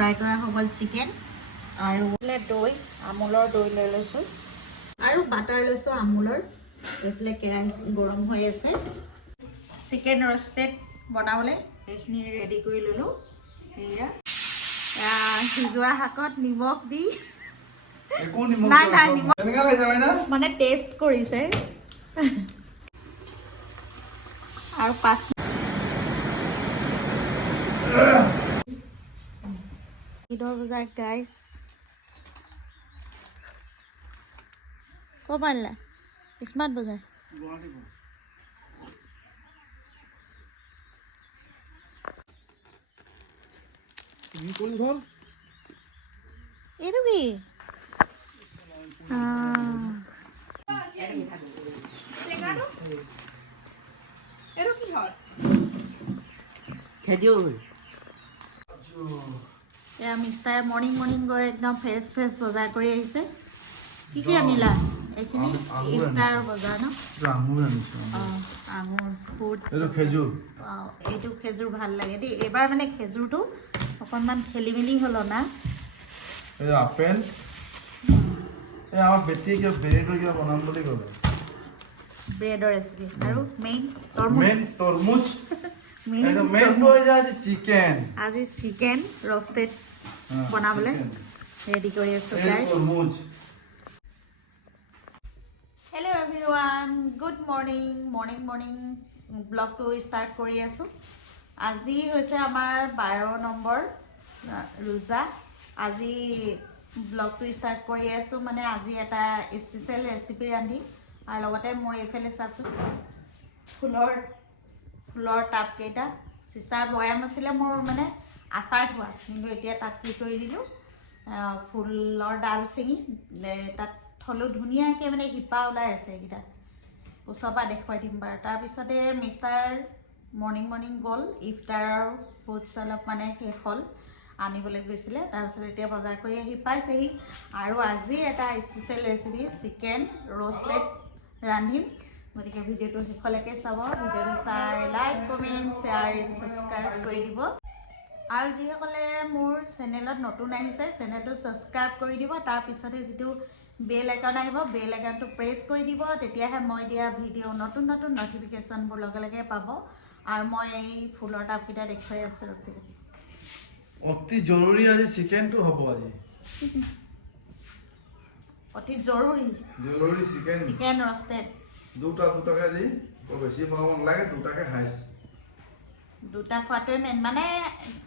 fry কৰা হৈ গ'ল চিকেন আৰু দৈ আমুলৰ দৈ লৈ লৈছোঁ আৰু বাটাৰ লৈছোঁ আমুলৰ এইফালে কেৰাহী গৰম হৈ আছে চিকেন ৰষ্টেড বনাবলৈ এইখিনি ৰেডি কৰি ল'লোঁ সেয়া সিজোৱা শাকত নিমখ দি নাই নাই নিমখ মানে টেষ্ট কৰিছে আৰু 5 ঈদৰ বজাৰ গাইছ ক'ৰ পৰা আনিলা স্মাৰ্ট বজাৰ এইটো কি এয়া মিষ্টাৰে মৰ্ণিং গৈ একদম ফ্ৰেছ বজাৰ কৰি আহিছে কি কি আনিলা এইখিনি ইফতাৰৰ বজাৰ ন আঙুৰ ফ্ৰুটছ এইটো খেজুৰ ভাল লাগে দেই এইবাৰ মানে খেজুৰটো অকণমান খেলি মেলি হ'ল না আপেল আমাৰ বেটি ব্ৰেডৰ কিবা বনাম বুলি ক'লে ব্ৰেডৰ ৰেচিপি আৰু মেইন তৰমুজ চিকেন আজি চিকেন ৰষ্টেড বনাবলৈ ৰেডি কৰি আছোঁ guys hello' everyone good morning ব্লগটো ষ্টাৰ্ট কৰি আছোঁ আজি হৈছে আমাৰ 12 নম্বৰ ৰোজা আজি ব্লগটো ষ্টাৰ্ট কৰি আছোঁ মানে আজি এটা স্পেচিয়েল ৰেচিপি ৰান্ধিম আৰু লগতে মোৰ এইফালে চাওকচোন ফুলৰ টাবকেইটা চিচাৰ বৈয়াম আছিলে মোৰ মানে আচাৰ থোৱা কিন্তু এতিয়া তাত কি কৰি দিলোঁ ফুলৰ ডাল ছিঙি তাত থলোঁ ধুনীয়াকৈ মানে শিপা ওলাই আছে এইকেইটা ওচৰৰ পৰা দেখুৱাই দিম বাৰু তাৰপিছতে মিষ্টাৰ মৰ্ণিং গ'ল ইফতাৰৰ ফ্ৰুটছ অলপ মানে শেষ হ'ল আনিবলৈ গৈছিলে তাৰপিছত এতিয়া বজাৰ কৰি আহি পাইছেহি আৰু আজি এটা স্পেচিয়েল ৰেচিপি চিকেন ৰষ্টেড ৰান্ধিম গতিকে ভিডিঅ'টো শেষলৈকে চাব ভিডিঅ'টো চাই like comment share and subscribe কৰি দিব আৰু যিসকলে মোৰ চেনেলত নতুন আহিছে চেনেলটো ছাবস্ক্ৰাইব কৰি দিব তাৰপিছতে যিটো বেল আইকন আহিব বেল আইকনটো প্ৰেছ কৰি দিব তেতিয়াহে মই দিয়া ভিডিঅ' নতুন নটিফিকেশ্যনবোৰ লগে পাব আৰু মই এই ফুলৰ টাবকেইটা দেখুৱাই আছোঁ ৰখিব অতি জৰুৰী আজি চিকেনটো হ'ব আজি অতি জৰুৰী চিকেন ৰষ্টেড দুটাকে আজি বেছি বনাব নালাগে দুটাকে হাইছ দুটা খোৱাটোৱে মেইন মানে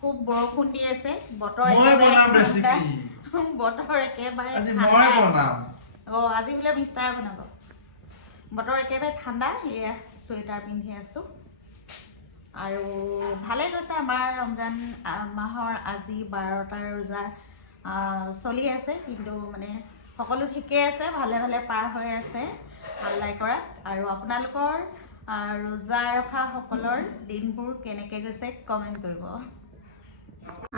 খুব বৰষুণ দি আছে বতৰ একেবাৰে আজি বোলে মিষ্টাৰ বনাব বতৰ একেবাৰে ঠাণ্ডা এয়া চুৱেটাৰ পিন্ধি আছোঁ আৰু ভালে গৈছে আমাৰ ৰমজান মাহৰ আজি 12টা ৰোজা চলি আছে কিন্তু মানে সকলো ঠিকেই আছে ভালে পাৰ হৈ আছে আল্লাই কৰাত আৰু আপোনালোকৰ ৰোজা ৰখা সকলৰ দিনবোৰ কেনেকৈ গৈছে কমেণ্ট কৰিব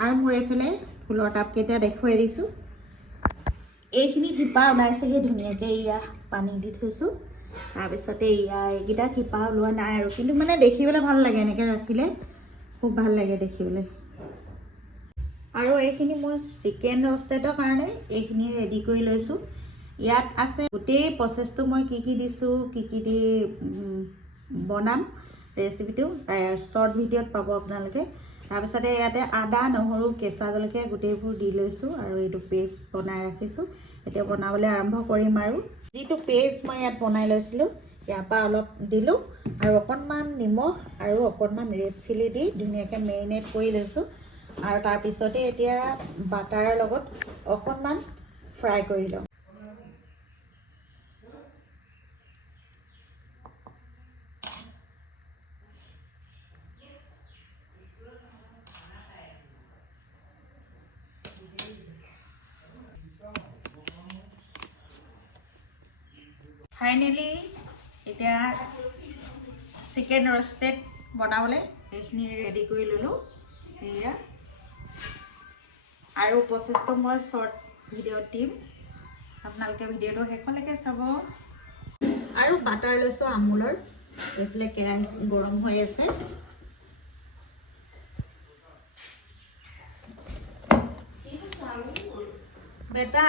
আৰু মোৰ এইফালে ফুলৰ টাবকেইটা দেখুৱাই দিছোঁ এইখিনি শিপা ওলাইছেগৈ ধুনীয়াকৈ এয়া পানী দি থৈছোঁ তাৰপিছতে এয়া এইকেইটা শিপা ওলোৱা নাই আৰু কিন্তু মানে দেখিবলৈ ভাল লাগে এনেকৈ ৰাখিলে খুব ভাল লাগে দেখিবলৈ আৰু এইখিনি মোৰ চিকেন ৰষ্টেডৰ কাৰণে এইখিনি ৰেডি কৰি লৈছোঁ ইয়াত আছে গোটেই প্ৰচেছটো মই কি দিছোঁ কি দি বনাম ৰেচিপিটো শ্বৰ্ট ভিডিঅ'ত পাব আপোনালোকে তাৰপিছতে ইয়াতে আদা নহৰু কেঁচা জলকীয়া গোটেইবোৰ দি লৈছোঁ আৰু এইটো পেষ্ট বনাই ৰাখিছোঁ এতিয়া বনাবলৈ আৰম্ভ কৰিম আৰু যিটো পেষ্ট মই ইয়াত বনাই লৈছিলোঁ ইয়াৰ পৰা অলপ দিলোঁ আৰু অকণমান নিমখ আৰু অকণমান ৰেড চিলি দি ধুনীয়াকৈ মেৰিনেট কৰি লৈছোঁ আৰু তাৰপিছতে এতিয়া বাটাৰৰ লগত অকণমান ফ্ৰাই কৰি লওঁ ফাইনেলি এতিয়া চিকেন ৰষ্টেড বনাবলৈ এইখিনি ৰেডি কৰি ল'লোঁ এয়া আৰু প্ৰচেছটো মই শ্বৰ্ট ভিডিঅ'ত দিম আপোনালোকে ভিডিঅ'টো শেষলৈকে চাব আৰু বাটাৰ লৈছোঁ আমুলৰ এইফালে কেৰাহী গৰম হৈ আছে বেটা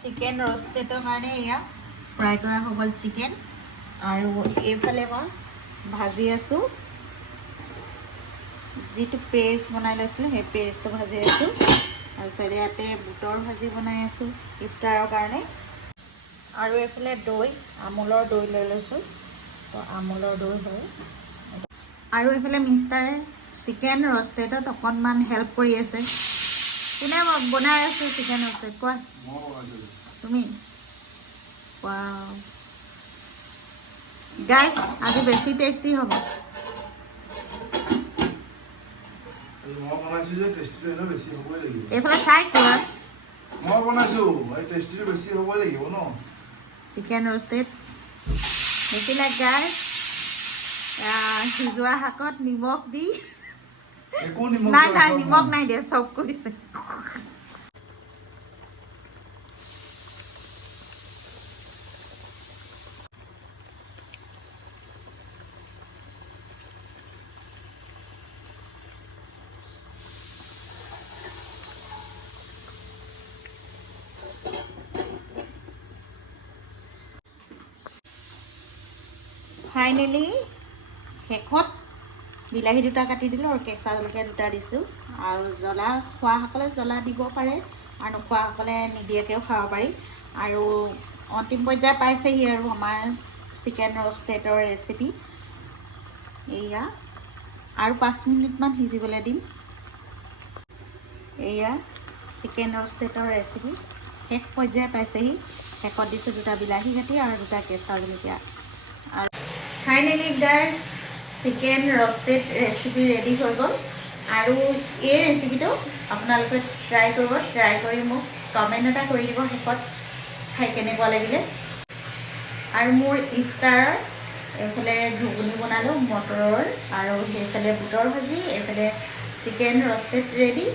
চিকেন ৰষ্টেডৰ কাৰণে এয়া ফ্ৰাই কৰা হৈ গ'ল চিকেন আৰু এইফালে মই ভাজি আছোঁ যিটো পেষ্ট বনাই লৈছিলোঁ সেই পেষ্টটো ভাজি আছোঁ তাৰপিছত ইয়াতে বুটৰ ভাজি বনাই আছোঁ ইফতাৰৰ কাৰণে আৰু এইফালে দৈ আমুলৰ দৈ লৈ লৈছোঁ তো আমুলৰ দৈ হয় আৰু এইফালে মিষ্টাৰে চিকেন ৰষ্টেডত অকণমান হেল্প কৰি আছে কোনে বনাই আছে চিকেন ৰষ্টেড কোৱা তুমি ৱাও গাইস আজি বেছি টেষ্টি হ'ব মই বনাইছো যে টেষ্টিটো এনে বেছি হ'বই লাগিব এইফালে চাই কোৱা মই বনাইছো এই টেষ্টিটো বেছি হ'বই লাগিব ন চিকেন ৰষ্টেড দেখিলে গাইস সিজোৱা শাকত নিমখ দি একো নিমখ নাই নাই নিমখ নাই দিয়া চব কৰিছে ফাইনেলি শেষত বিলাহী দুটা কাটি দিলোঁ আৰু কেঁচা জলকীয়া দুটা দিছোঁ আৰু জ্বলা খোৱাসকলে জ্বলা দিব পাৰে আৰু নোখোৱাসকলে নিদিয়াকৈও খাব পাৰি আৰু অন্তিম পৰ্যায় পাইছেহি আৰু আমাৰ চিকেন ৰষ্টেডৰ ৰেচিপি এয়া আৰু 5 মিনিটমান সিজিবলৈ দিম এয়া চিকেন ৰষ্টেডৰ ৰেচিপি শেষ পৰ্যায় পাইছেহি শেষত দিছোঁ দুটা বিলাহী কাটি আৰু দুটা কেঁচা জলকীয়া আৰু finally guys chicken roasted recipe ready হৈ গ'ল আৰু এই ৰেচিপিটো আপোনালোকে ট্ৰাই কৰিব ট্ৰাই কৰি মোক কমেণ্ট এটা কৰি দিব শেষত খাই কেনেকুৱা লাগিলে আৰু মোৰ ইফতাৰৰ এইফালে ঘুগুনি বনালোঁ মটৰৰ আৰু সেইফালে বুটৰ ভাজি এইফালে চিকেন ৰষ্টেড ৰেডি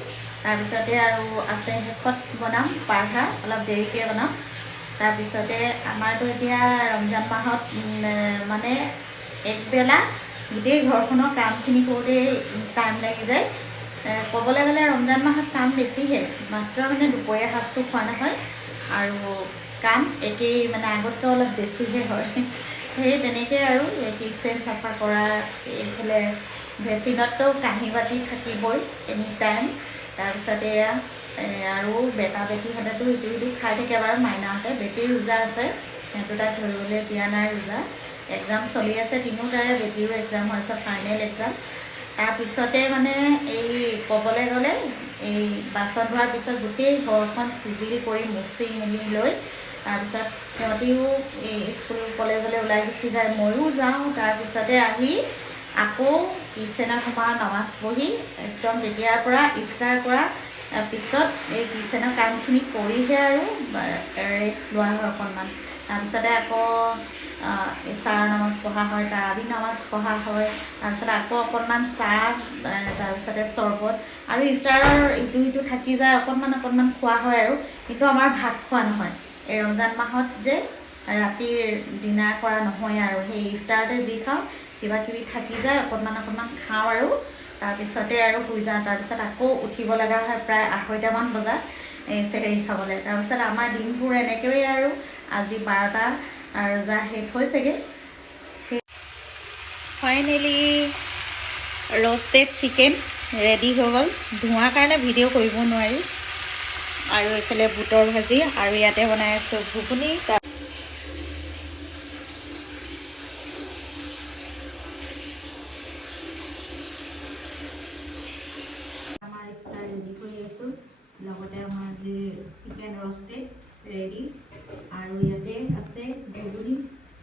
তাৰপিছতে আৰু আছে শেষত বনাম পাৰঠা অলপ দেৰিকৈ বনাম তাৰপিছতে আমাৰতো এতিয়া ৰমজান মাহত মানে একবেলা গোটেই ঘৰখনৰ কামখিনি কৰোঁতে টাইম লাগি যায় ক'বলৈ গ'লে ৰমজান মাহত কাম বেছিহে মাত্ৰ মানে দুপৰীয়া সাঁজটো খোৱা নহয় আৰু কাম একেই মানে আগতকৈ অলপ বেছিহে হয় সেই তেনেকৈ আৰু কিচেন চাফা কৰা এইফালে ভেচিনততো কাঁহী বাতি থাকিবই এনি টাইম তাৰপিছতে এয়া আৰু বেটা বেটীহঁতেতো ইটো সিটো খাই থাকে বাৰু মাইনাহঁতে বেটীৰ ৰোজা আছে সিহঁতো তাক ধৰিবলৈ দিয়া নাই ৰোজা এক্সাম চলি আছে তিনিওটাৰে বেটীৰো এক্সাম হৈছে ফাইনেল এক্সাম তাৰপিছতে মানে এই ক'বলৈ গ'লে এই বাচন ধোৱাৰ পিছত গোটেই ঘৰখন চিজিল কৰি মুচি মেলি লৈ তাৰপিছত সিহঁতিও এই স্কুল কলেজলৈ ওলাই গুচি যায় ময়ো যাওঁ তাৰপিছতে আহি আকৌ কিটচেনত সোমাওঁ নামাজ পঢ়ি একদম তেতিয়াৰ পৰা ইফতাৰ কৰা পিছত এই কিটচেনৰ কামখিনি কৰিহে আৰু ৰেষ্ট লোৱা হয় অকণমান তাৰপিছতে আকৌ চাহ নামাজ পঢ়া হয় তাৰাবি নামাজ পঢ়া হয় তাৰপিছত আকৌ অকণমান চাহ তাৰপিছতে চৰবত আৰু ইফতাৰৰ ইটো সিটো থাকি যায় অকণমান খোৱা হয় আৰু কিন্তু আমাৰ ভাত খোৱা নহয় এই ৰমজান মাহত যে ৰাতিৰ ডিনাৰ কৰা নহয় আৰু সেই ইফতাৰতে যি খাওঁ কিবা কিবি থাকি যায় অকণমান খাওঁ আৰু তাৰপিছতে আৰু শুই যাওঁ তাৰপিছত আকৌ উঠিব লগা হয় প্ৰায় 2:30মান বজাত এই চেহেৰি খাবলৈ তাৰপিছত আমাৰ দিনবোৰ এনেকৈয়ে আৰু আজি 12টা ৰোজা শেষ হৈছেগৈ ফাইনেলি ৰষ্টেড চিকেন ৰেডি হৈ গ'ল ধোঁৱাৰ কাৰণে ভিডিঅ' কৰিব নোৱাৰি আৰু এইফালে বুটৰ ভাজি আৰু ইয়াতে বনাই আছোঁ ঘুগুনি আমাৰ ইফতাৰ ৰেডি কৰি আছোঁ লগতে আমাৰ যি চিকেন ৰষ্টেড ৰেডি আৰু ইয়াতে আছে ঘুগুনি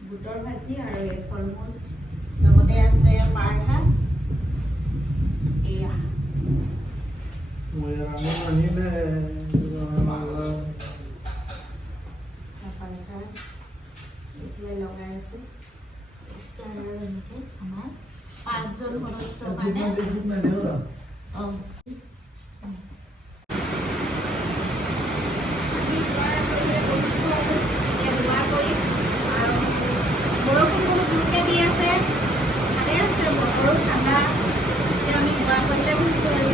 বুটৰ ভাজি আৰু এই ফল মূল লগতে আছে পাৰঠা এয়া পাৰঠা এইফালে লগাই আছোঁ আৰু এনেকৈ আমাৰ 5জন সদস্য মানে অঁ বৰষুণ বহুত জোৰকৈ দি আছে ভালে আছে বতৰো ঠাণ্ডা এতিয়া আমি খোৱা কৰিলে বুজিছোঁ আৰু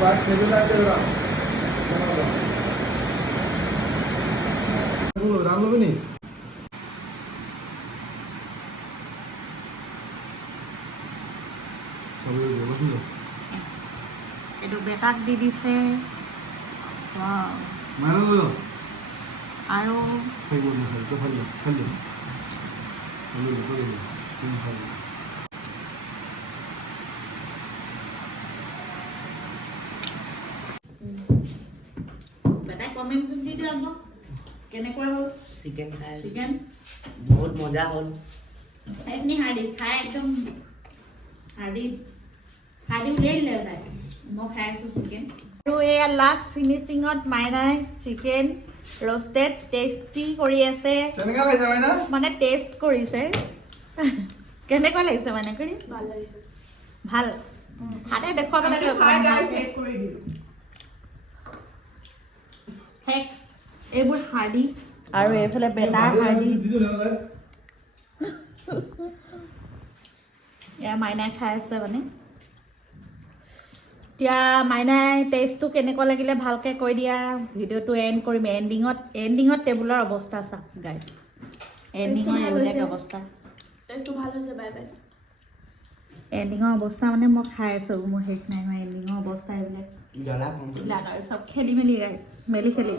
बात खेलू ना तेरा राम लोग नहीं এইটো বেটাক দি দিছে मारो लो আৰু खाई बोल ना तो खाली खाली खाली तुम खाली বেটাক কমেণ্ট দি দিওঁ আকৌ কেনেকুৱা হ'ল চিকেন খাই চিকেন বহুত মজা হ'ল একনি হাৰ্ডি খাই একদম হাৰ্ডি উলিয়াই দিলে তাই মই খাই আছোঁ চিকেন আৰু এয়া লাষ্ট ফিনিচিঙত মাইনাই চিকেন ৰ'ষ্টেড টেষ্টি কৰি আছে কেনেকা লাগিছে মাইনা মানে টেষ্ট কৰিছে কেনেকুৱা লাগিছে মানে কৰি ভাল হাতে দেখুৱাব লাগে এইবোৰ হাৰ্ডি আৰু এইফালে বেটাৰ হাৰ্ডি এয়া মাইনাই খাই আছে মানে এতিয়া মাইনাই টেষ্টটো কেনেকুৱা লাগিলে ভালকৈ কৈ দিয়া ভিডিঅ'টো এণ্ড কৰিম এণ্ডিঙত টেবুলৰ অৱস্থা চাওক গাইজ এণ্ডিঙৰ এইবিলাক অৱস্থা এণ্ডিঙৰ অৱস্থা মানে মই খাই আছোঁ মোৰ শেষ নাই নহয় এণ্ডিঙৰ অৱস্থা এইবিলাক জ্বলা এইবিলাক আৰু চব খেলি মেলি গাইজ মেলি খেলি